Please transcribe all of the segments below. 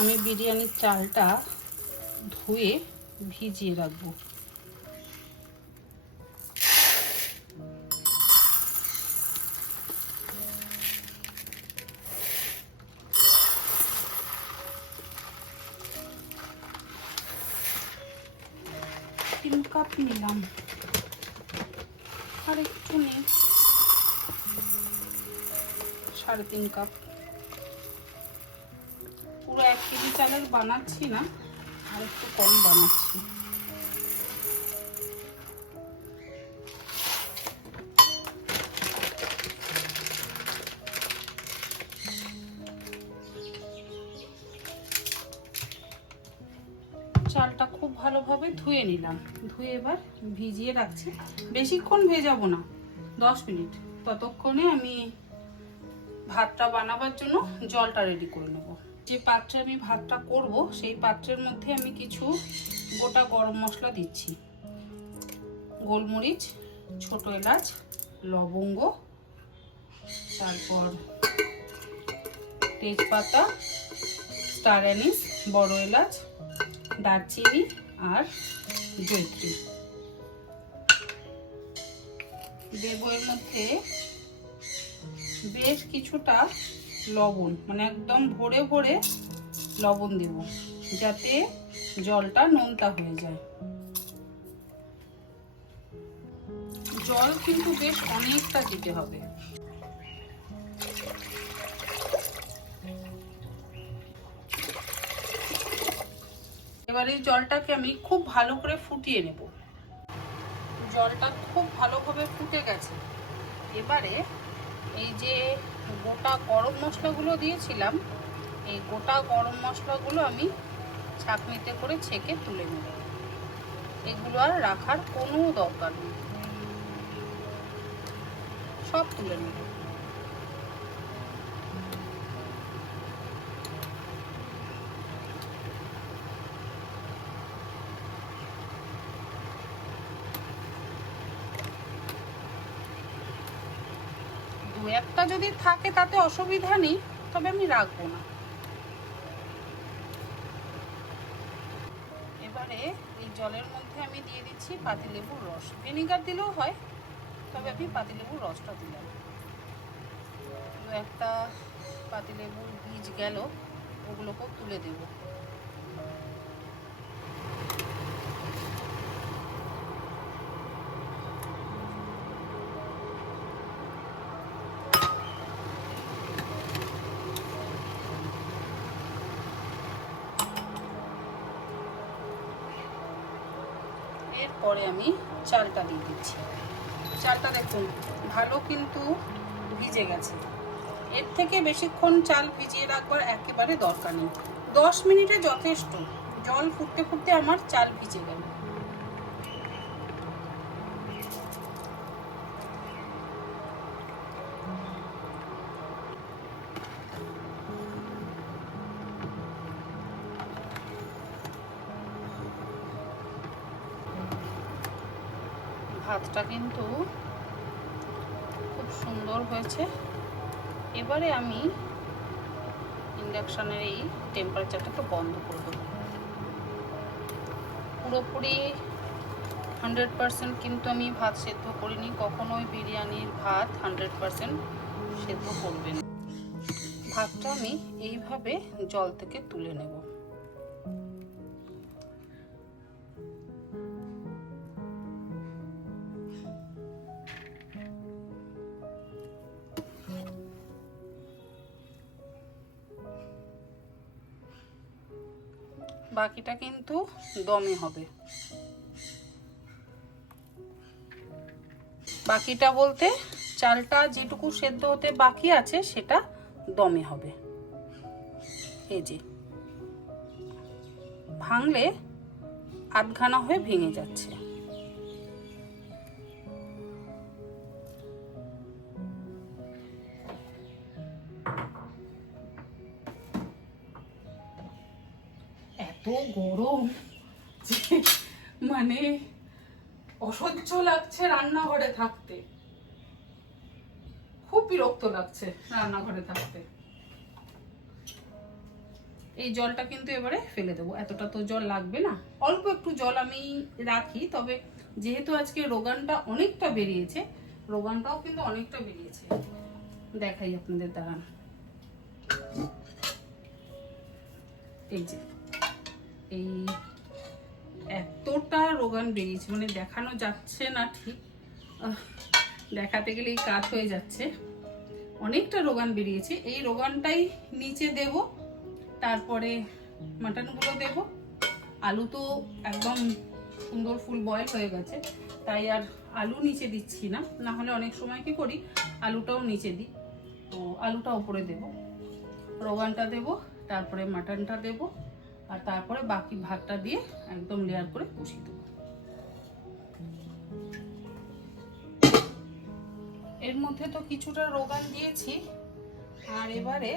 আমি বিরিয়ানির চালটা ধুয়ে ভিজিয়ে রাখবো। তিন কাপ নিলাম, আর একটু নেই, 3.5 কাপ। পুরো 1 কেজি চালের বানাচ্ছি না, আর একটু কম বানাচ্ছি। চালটা খুব ভালোভাবে ধুয়ে নিলাম, ধুয়ে এবার ভিজিয়ে রাখছি। বেশিক্ষণ ভেজাবো না, 10 মিনিট। ততক্ষণে আমি ভাতটা বানাবার জন্য জলটা রেডি করে নেব। যে পাত্রে আমি ভাতটা করব সেই পাত্রের মধ্যে আমি কিছু গোটা গরম মশলা দিচ্ছি। গোলমরিচ, ছোট এলাচ, লবঙ্গ, তারপর তেজপাতা, স্টার অ্যানিস, বড় এলাচ, দারচিনি আর জয়ত্রী দেব। এর মধ্যে বেশ কিছুটা লবণ, মানে একদম ভরে ভরে লবণ দেব, যাতে জলটা নোনতা হয়ে যায়। জল কিন্তু বেশ অনেকটা দিতে হবে। এবার এই জলটাকে আমি খুব ভালো করে ফুটিয়ে নেব। জলটা খুব ভালোভাবে ফুটে গেছে। এবারে এই যে গোটা গরম মশলাগুলো দিয়েছিলাম, এই গোটা গরম মশলাগুলো আমি ছাঁকনিতে করে ছেঁকে তুলে নেব। এগুলো আর রাখার কোনো দরকার নেই, সব তুলে নেব। দু একটা যদি থাকে তাতে অসুবিধা নেই, তবে আমি রাখবো না। এবারে এই জলের মধ্যে আমি দিয়ে দিচ্ছি পাতিলেবুর রস। ভিনেগার দিলেও হয়, তবে আমি পাতিলেবুর রসটা দিলাম। দু একটা পাতিলেবুর বীজ গেল, ওগুলোকেও তুলে দেব। এরপরে আমি চালটা দিয়ে দিচ্ছি। চালটা দেখুন ভালো কিন্তু ভিজে গেছে। এর থেকে বেশিক্ষণ চাল ভিজিয়ে রাখবার একেবারে দরকার নেই, 10 মিনিটে যথেষ্ট। জল ফুটতে ফুটতে আমার চাল ভিজে গেল। ভাতটা কিন্তু খুব সুন্দর হয়েছে। এবারে আমি ইন্ডাকশনের এই টেম্পারেচারটাকে বন্ধ করে দেবো। পুরোপুরি 100% কিন্তু আমি ভাত সেদ্ধ করিনি, কখনোই বিরিয়ানির ভাত 100% সেদ্ধ করবেন। ভাতটা আমি এইভাবে জল থেকে তুলে নেব। বাকিটা কিন্তু দমে হবে। বাকিটা বলতে চালটা যেটুকু সেদ্ধ হতে বাকি আছে সেটা দমে হবে। এই যে ভাঙলে আধখানা হয়ে ভেঙে যাচ্ছে। এত গরম যে মানে অসহ্য লাগছে রান্নাঘরে থাকতে, খুব বিরক্ত লাগছে রান্নাঘরে থাকতে। এই জলটা কিন্তু এবারে ফেলে দেবো, এতটা তো জল লাগবে না, অল্প একটু জল আমি রাখি। তবে যেহেতু আজকে রোগানটা অনেকটা বেরিয়েছে, রোগানটাও কিন্তু অনেকটা বেরিয়েছে, দেখাই আপনাদের, দাঁড়ান। এই যে এই এতটা রোগান বেরিয়েছে, মানে দেখানো যাচ্ছে না ঠিক, দেখাতে গেলে এই কাজ হয়ে যাচ্ছে, অনেকটা রোগান বেরিয়েছে। এই রোগানটাই নিচে দেব, তারপরে মাটনগুলো দেব। আলু তো একদম সুন্দর ফুল বয়েল হয়ে গেছে, তাই আর আলু নিচে দিচ্ছি না, না হলে অনেক সময় কি করি আলুটাও নিচে দিই, তো আলুটা উপরে দেব, রোগানটা দেব, তারপরে মাটনটা দেব, আর তারপরে বাকি ভাতটা দিয়ে একদম লেয়ার করে কষিয়ে দেবো। এর মধ্যে তো কিছুটা রোগান দিয়েছি, আর এবারে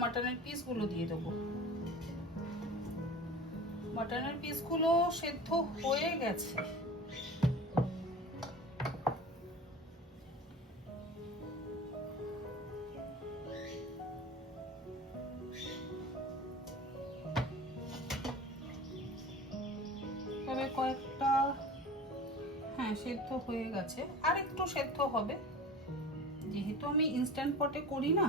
মাটনের পিসগুলো দিয়ে দেবো। মাটনের পিসগুলো সেদ্ধ হয়ে গেছে, তবে কয়েকটা হ্যাঁ সেদ্ধ হয়ে গেছে, আর একটু সেদ্ধ হবে, যেহেতু আমি ইনস্ট্যান্ট পটে করি না,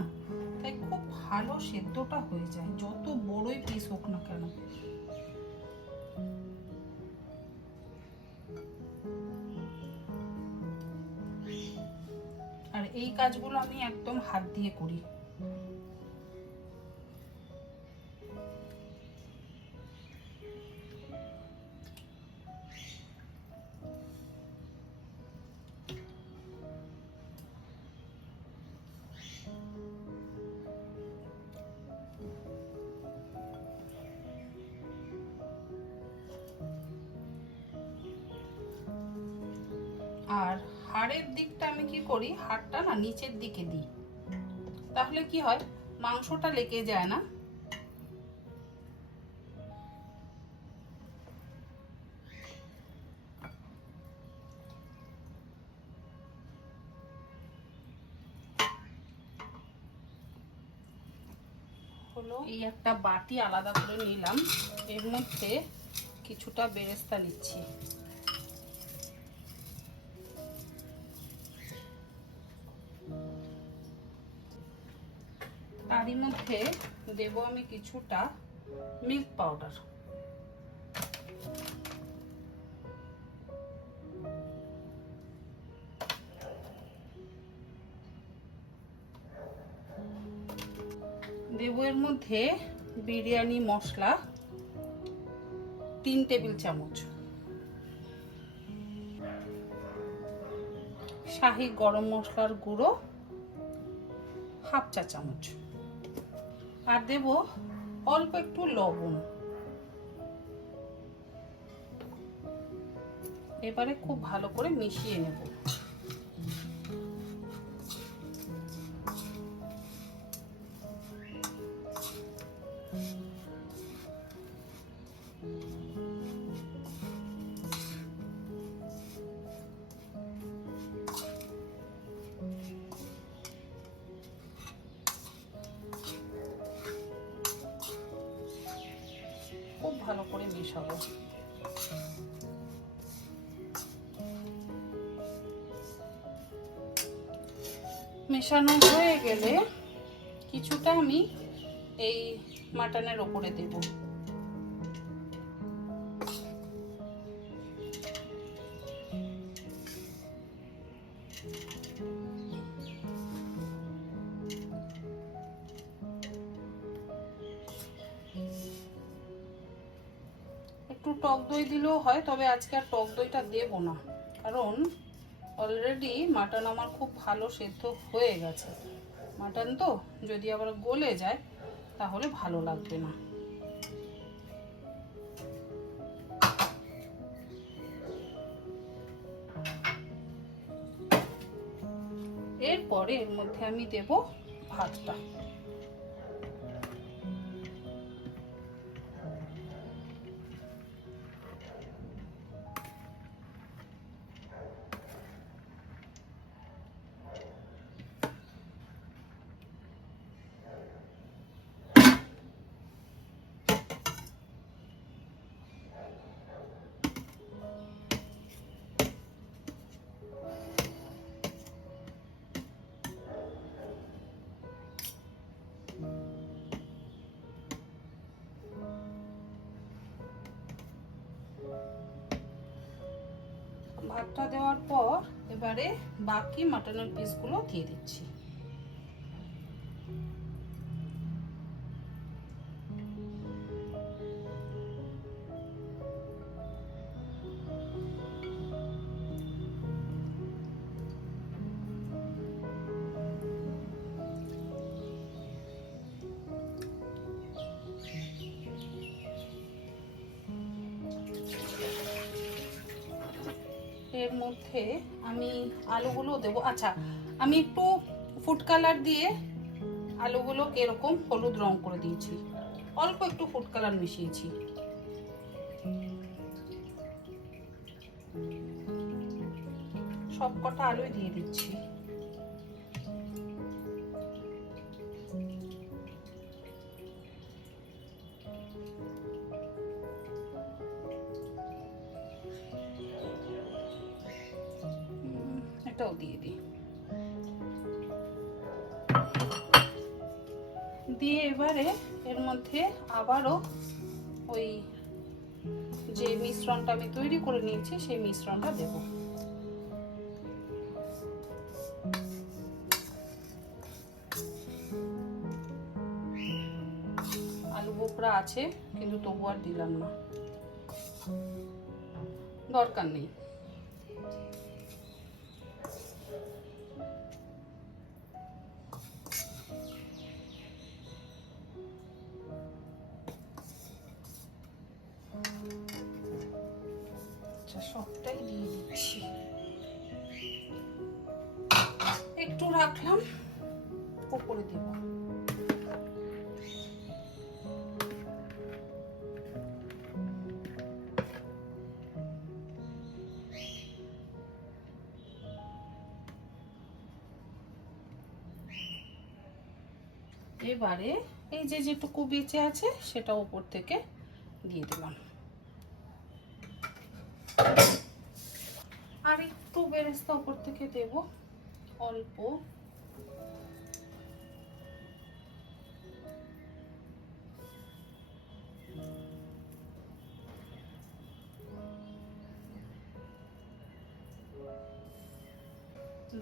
তাই খুব ভালো সেদ্ধটা হয়ে যায়, যত বড়ই পিস হোক না কেন। আর এই কাজগুলো আমি একদম হাত দিয়ে করি। আর হাড়ের দিকটা আমি কি করি, হাড়টা না নিচের দিকে দিই, তাহলে কি হয় মাংসটা লেগে যায় না। হলো, এই একটা বাটি আলাদা করে নিলাম, এর মধ্যে কিছুটা বেরেস্তা নিচ্ছি। তারই মধ্যে দেব আমি কিছুটা মিল্ক পাউডার। দেব এর মধ্যে বিরিয়ানি মশলা 3 টেবিল চামচ, শাহি গরম মশলার গুঁড়ো 1/2 চা চামচ, আর দেব অল্প একটু লবণ। এবারে খুব ভালো করে মিশিয়ে নেব। খুব ভালো করে মেশাবো। মেশানো হয়ে গেলে কিছুটা আমি এই মাটনের ওপরে দেব। একটু টক দই দিলেও হয়, তবে আজকে আর টক দইটা দেব না, কারণ অলরেডি মাটন আমার খুব ভালো সেদ্ধ হয়ে গেছে। মাটন তো যদি আবার গলে যায় তাহলে ভালো লাগবে না। এরপরে এর মধ্যে আমি দেব ভাতটা। ভাতটা দেওয়ার পর এবারে বাকি মাটনের পিসগুলো দিয়ে দিচ্ছি। এর মধ্যে আমি আলুগুলো দেবো। আচ্ছা, আমি একটু ফুড কালার দিয়ে আলুগুলোকে এরকম হলুদ রং করে দিয়েছি, অল্প একটু ফুড কালার মিশিয়েছি। সব কটা আলুই দিয়ে দিচ্ছি। এটাও দিয়ে দিই। দিয়ে এবারে এর মধ্যে আবারও ওই যে মিশ্রণটা আমি তৈরি করে নিয়েছি সেই মিশ্রণটা দেব। আলু বোখরা আছে কিন্তু তবু আর দিলাম না, দরকার নেই। সবটাই দিয়ে দিচ্ছি, একটু রাখলাম, উপরে দেব। এবারে এই যে যেটুকু বেঁচে আছে সেটা উপর থেকে দিয়ে দিলাম। আর একটু বেরেস্তা উপর থেকে দেব, অল্প।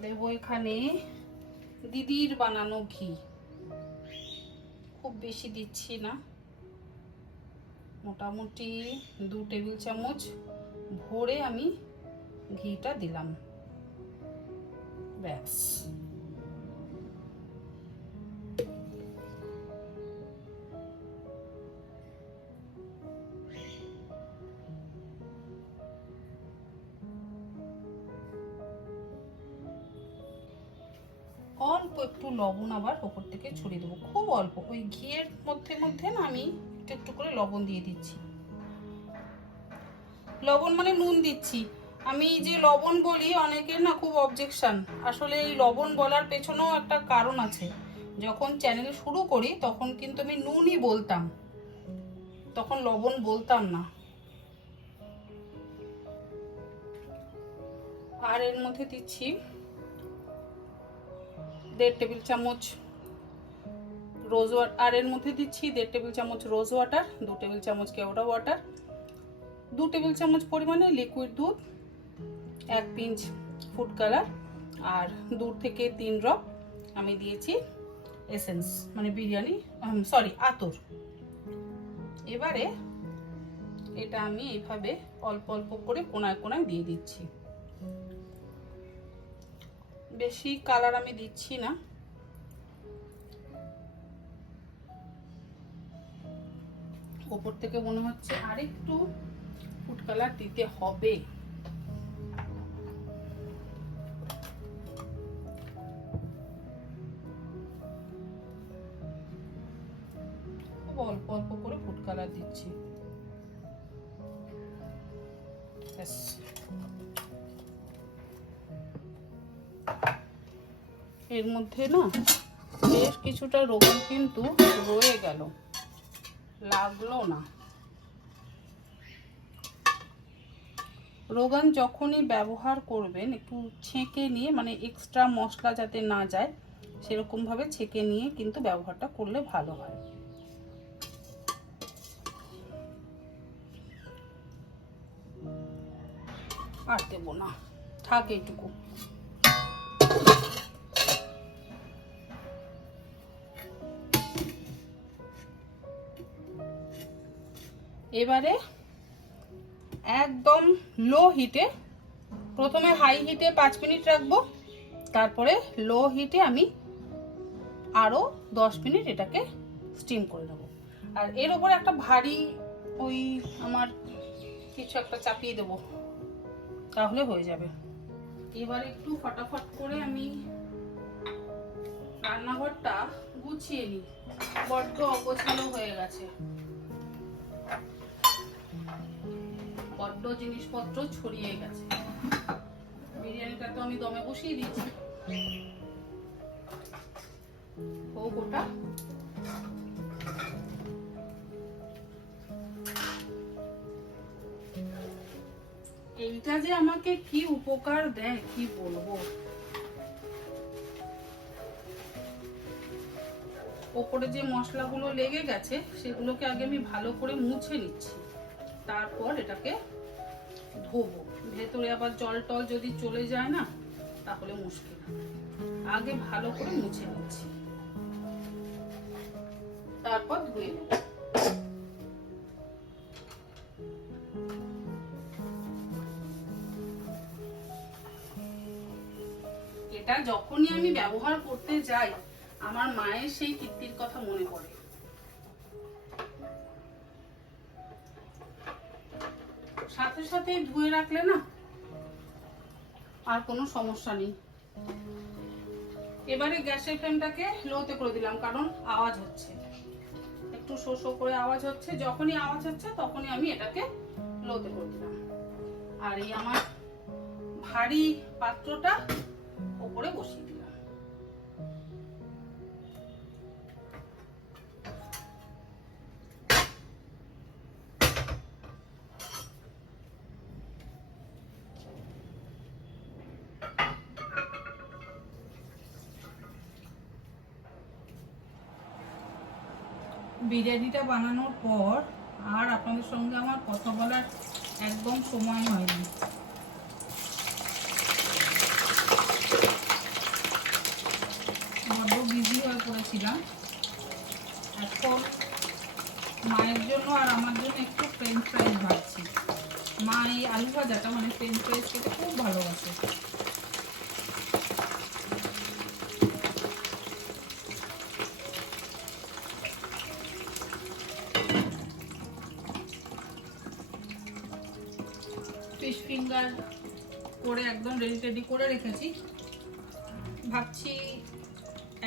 দেব এখানে দিদির বানানো ঘি, খুব বেশি দিচ্ছি না, মোটামুটি 2 টেবিল চামচ ভরে আমি ঘিটা দিলাম, ব্যাস। অল্প একটু লবণ আবার ওপর থেকে ছড়িয়ে দেবো, খুব অল্প, ওই ঘিয়ের মধ্যে মধ্যে না আমি একটু একটু করে লবণ দিয়ে দিচ্ছি। লবণ মানে নুন দিচ্ছি। আমি যে লবণ বলি অনেকের না খুব অবজেকশন, আসলে এই লবণ বলার পেছনেও একটা কারণ আছে। যখন চ্যানেল শুরু করি তখন কিন্তু আমি নুনই বলতাম, তখন লবণ বলতাম না। আর এর মধ্যে দিচ্ছি 1.5 টেবিল চামচ রোজ ওয়াটার, আর এর মধ্যে দিচ্ছি 1.5 টেবিল চামচ রোজ ওয়াটার, 2 টেবিল চামচ কেওড়া ওয়াটার, 2 টেবিল চামচ পরিমাণে লিকুইড দুধ, 1 পিঞ্চ ফুড কালার, আর 2 থেকে 3 ড্রপ আমি দিয়েছি এসেন্স, মানে বিরিয়ানি আতর। এবারে এটা আমি এইভাবে অল্প অল্প করে কোনায় কোনায় দিয়ে দিচ্ছি, বেশি কালার আমি দিচ্ছি না। উপর থেকে মনে হচ্ছে আরেকটু ফুড কালার দিতে হবে। খুব অল্প অল্প করে ফুড কালার দিচ্ছি, এর মধ্যে না বেশ কিছুটা রোগন কিন্তু রয়ে গেল, লাগলো না। রোগান যখনই ব্যবহার করবেন একটু ছেঁকে নিয়ে, মানে এক্সট্রা মশলা যাতে না যায় সেরকম ভাবে ছেঁকে নিয়ে কিন্তু ব্যবহারটা করলে ভালো হয়। আর দেব না। থাক এইটুকু। এবারে একদম লো হিটে, প্রথমে হাই হিটে 5 মিনিট রাখবো, তারপরে লো হিটে আমি আরো 10 মিনিট এটাকে স্টিম করে নেবো। আর এর উপরে একটা ভারী ওই আমার কিছু একটা চাপিয়ে দেবো, তাহলে হয়ে যাবে। এবার একটু ফটাফট করে আমি রান্নাঘরটা গুছিয়ে নিই, বড্ড অগোছালো হয়ে গেছে, বড্ড জিনিসপত্র ছড়িয়ে গেছে। বিরিয়ানিটা তো আমি দমে বসিয়ে দিয়েছি, হোক ওটা। এইটা যে আমাকে কি উপকার দেয় কি বলবো। ওপরে যে মশলাগুলো লেগে গেছে সেগুলোকে আগে আমি ভালো করে মুছে নিচ্ছি, তারপর এটাকে ধোবো। ভেতরে আবার জল টল যদি চলে যায় না তাহলে মুশকিল, আগে ভালো করে মুছে নিচ্ছি, তারপর ধুয়ে নেব। এটা যখনই আমি ব্যবহার করতে যাই আমার মায়ের সেই কীর্তির কথা মনে পড়ে। সাথে সাথে ধুয়ে রাখলে না আর কোনো সমস্যা নেই। এবারে গ্যাসের ফ্লেমটাকে লোতে করে দিলাম, কারণ আওয়াজ হচ্ছে, একটু শো শো করে আওয়াজ হচ্ছে। যখনই আওয়াজ হচ্ছে তখনই আমি এটাকে লোতে করে দিলাম। আর এই আমার ভারী পাত্রটা উপরে বসিয়ে দিলাম। বিরিয়ানিটা বানানোর পর আর আপনাদের সঙ্গে আমার কথা বলার একদম সময় হয়নি। বড্ড বিজি হয়ে পড়েছিলাম। এখন মায়ের জন্য আর আমার জন্য একটু ফ্রেঞ্চ ফ্রাইজ ভাজছি। মা এই আলু ভাজাটা মানে ফ্রেঞ্চ ফ্রাইজ খেতে খুব ভালোবাসে। ফিশ ফিঙ্গার করে একদম রেডি করে রেখেছি, ভাবছি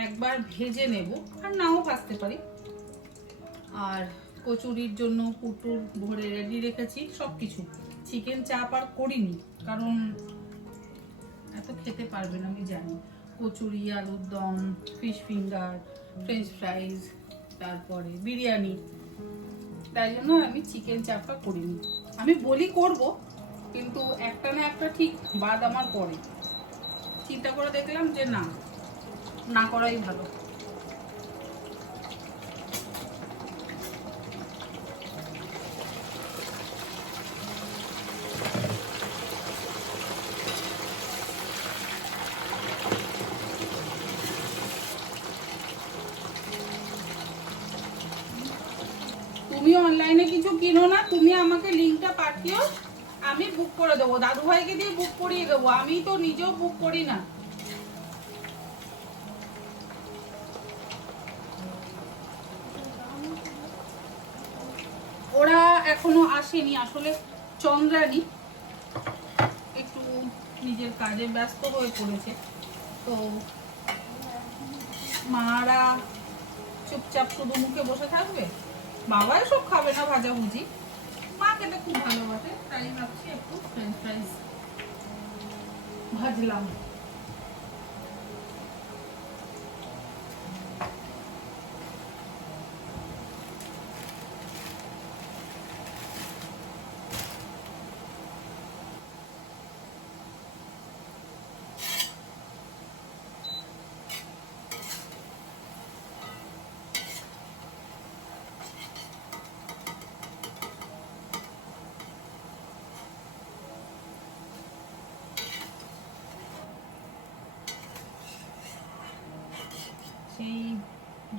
একবার ভেজে নেব, আর নাও ভাজতে পারি। আর কচুরির জন্য পুটুর ভরে রেডি রেখেছি সবকিছু। চিকেন চাপ আর করিনি, কারণ এত খেতে পারবে না আমি জানি। কচুরি, আলুর দম, ফিশ ফিঙ্গার, ফ্রেঞ্চ ফ্রাইজ, তারপরে বিরিয়ানি, তাই জন্য আমি চিকেন চাপটা করিনি। আমি বলি করব, কিন্তু একটা না একটা ঠিক বাদ আমার পড়ে। চিন্তা করে দেখলাম যে না করাই ভালো। তুমি অনলাইনে কিছু কিনো না, তুমি আমাকে লিংকটা পাঠিও, আমি বুক করে দেবো। দাদু ভাইকে দিয়ে বুক করিয়ে দেবো, আমি তো নিজেও বুক করি না। ওরা এখনো আসেনি, আসলে চন্দ্রানী একটু নিজের কাজে ব্যস্ত হয়ে পড়েছে, তো মারা চুপচাপ শুধু মুখে বসে থাকবে। বাবা এসব খাবে না ভাজাভুজি, মা খেতে খুব ভালোবাসে, তাই ভাবছি একটু ফ্রেঞ্চ ফ্রাইজ ভাজলাম।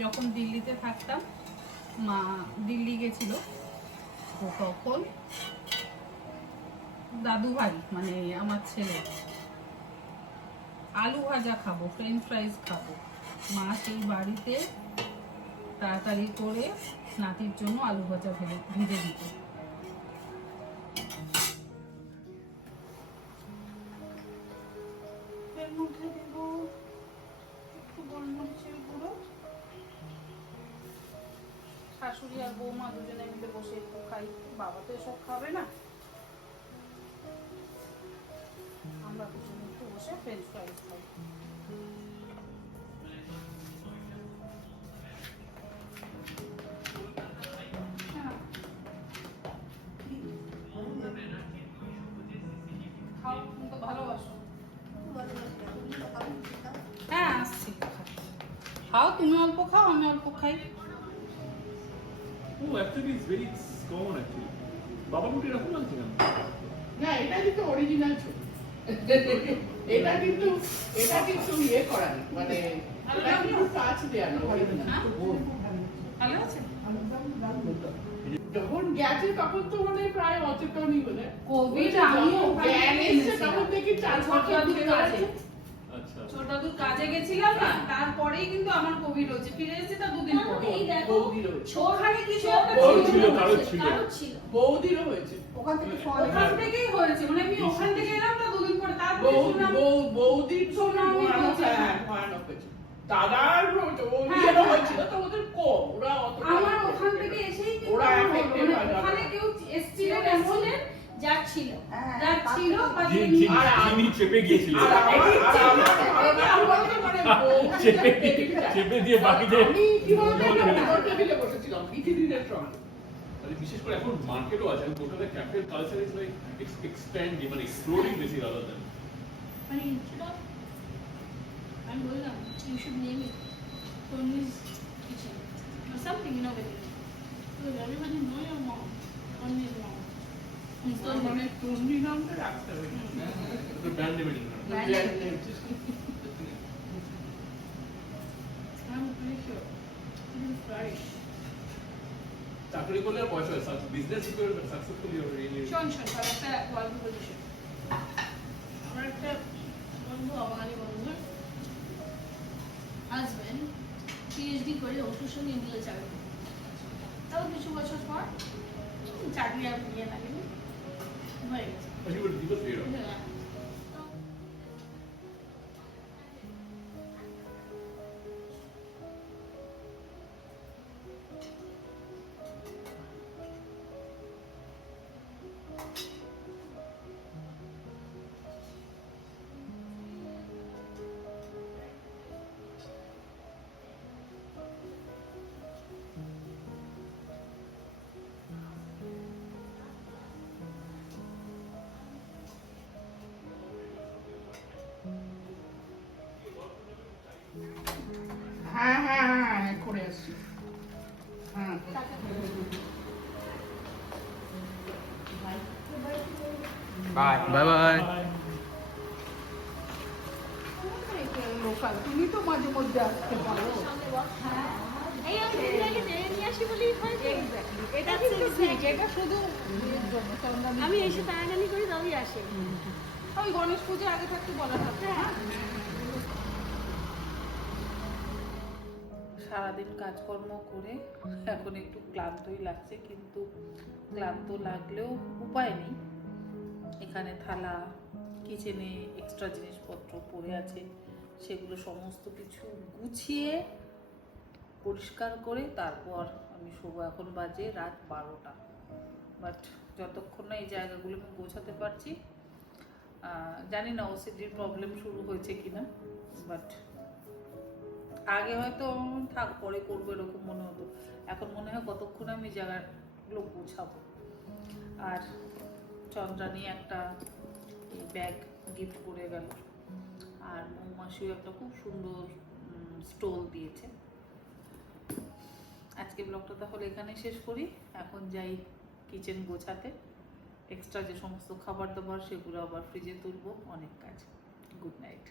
যখন দিল্লিতে থাকতাম, মা দিল্লি গেছিল, তো তখন দাদু ভাই মানে আমার ছেলে আলু ভাজা খাবো, ফ্রেঞ্চ ফ্রাইজ খাবো, মা সেই বাড়িতে তাড়াতাড়ি করে নাতির জন্য আলু ভাজা ভেজে দিত। এর মধ্যে দেব একটু গোলমরিচের গুঁড়ো। শাশুড়ি আর বৌমা দুজনে মিলে বসে একটু খাই, বাবা তো এসব খাবে না, আমরা দুজনে একটু বসে ফ্রেঞ্চ ফ্রাইজ খাই। খাও, তুমি তো ভালোবাসো। হ্যাঁ আসছি, খাও, তুমি অল্প খাও, আমি অল্প খাই। Oh, actually, it's very common actually. বাবা মুটি এরকম লাগছে কেন? না, এটা কিন্তু অরিজিনাল ছবি। এটা কিন্তু ইয়ে করা না, মানে এটা কিন্তু কাজ দেয়া না, অরিজিনাল। ভালো আছে? যখন গেছে তখন তো মানে প্রায় অচেতনই বলে কোভিড আমিও জ্ঞান এসছে তখন দেখি 4 বছর ধরে আছে। আচ্ছা। ছোট দূর কাজে গেছিলাম না, তারপরেই কিন্তু আমার কোভিড হচ্ছে, ফিরে এসেছি তা দুদিন পরে। এই দেখো বৌদিরও ওখানে কিছু একটা কারো ছিল। বৌদিরও হয়েছে। ওখান থেকে ওখান থেকেই হয়েছে, মানে আমি ওখান থেকে এলাম তা দুদিন পরে, তারপরে শুনলাম বৌদির সুনামি হয়েছে। ভয়ানক হয়েছে। দাদার ওদেরও হয়েছিল, তো ওদের কম, ওরা অত আমার ওখান থেকে এসেই কিন্তু ওরা আমার affected মানে হয় না। ওখানে কেউ এসেছিলেন এমন যার ছিল যার ছিল বা যিনি চেপে গিয়েছিল। আর আমার মানে চেপে দিয়ে বাকিদের আমি কি বলতে টেবিলে বসেছিলাম কিছুদিনের সঙ্গে। মানে বিশেষ করে এখন মার্কেটও আছে, Kolkata cafe culture is like expanding, মানে এক্সপ্লোরিং বেশি রাদার দ্যান। মানে instead of I'm বললাম you should name it Tony's kitchen or something innovative because everybody know your mom, Tony's mom. মানে তন্ডি নামটা রাখতে হবে। The brand name it is not. I'm pretty sure it is right. চাকরি করলে আর পয়সা হয়, business করে সাকসেসফুলি হবে রিয়েলি। শোন তার একটা গল্প বলিস। আমার একটা বন্ধু, অবাঙালি বন্ধু, হাজব্যান্ড পিএইচডি করে ওষুধ সঙ্গে ইন্ডিয়া চাকরি করে। তাও কিছু বছর পর চাকরি আর নিয়ে লাগেনি, হয়ে গেছে। He was laid off. হ্যাঁ। হ্যাঁ করে আসছি। হ্যাঁ Bye. Bye. লোকাল, তুমি তো মাঝে মধ্যে আসতে পারো। এই আমি দিদিকে টেনে নিয়ে আসি বলেই হয় যে এটা কিন্তু এটা শুধু বিয়ের জন্য, কারণ আমি এসে টানাটানি করি তবেই আসে। ওই গণেশ পুজো আগে থাকতে বলা থাকে। সারাদিন কাজকর্ম করে এখন একটু ক্লান্তই লাগছে, কিন্তু ক্লান্ত লাগলেও উপায় নেই। এখানে থালা, কিচেনে এক্সট্রা জিনিসপত্র পড়ে আছে, সেগুলো সমস্ত কিছু গুছিয়ে পরিষ্কার করে তারপর আমি শোবো। এখন বাজে রাত 12টা, বাট যতক্ষণ না এই জায়গাগুলো আমি গোছাতে পারছি, জানি না ওসিডির প্রবলেম শুরু হয়েছে কিনা, বাট আগে হয়তো থাক পরে করবো এরকম মনে হতো, এখন মনে হয় কতক্ষণ আমি জায়গাগুলো গোছাবো। আর চন্দ্রানী একটা ব্যাগ গিফট করে গেল, আর মৌমাসিও একটা খুব সুন্দর স্টোল দিয়েছে। আজকে ব্লগটা তাহলে এখানে শেষ করি, এখন যাই কিচেন গোছাতে, এক্সট্রা যে সমস্ত খাবার দাবার সেগুলো আবার ফ্রিজে তুলবো, অনেক কাজ। Good night.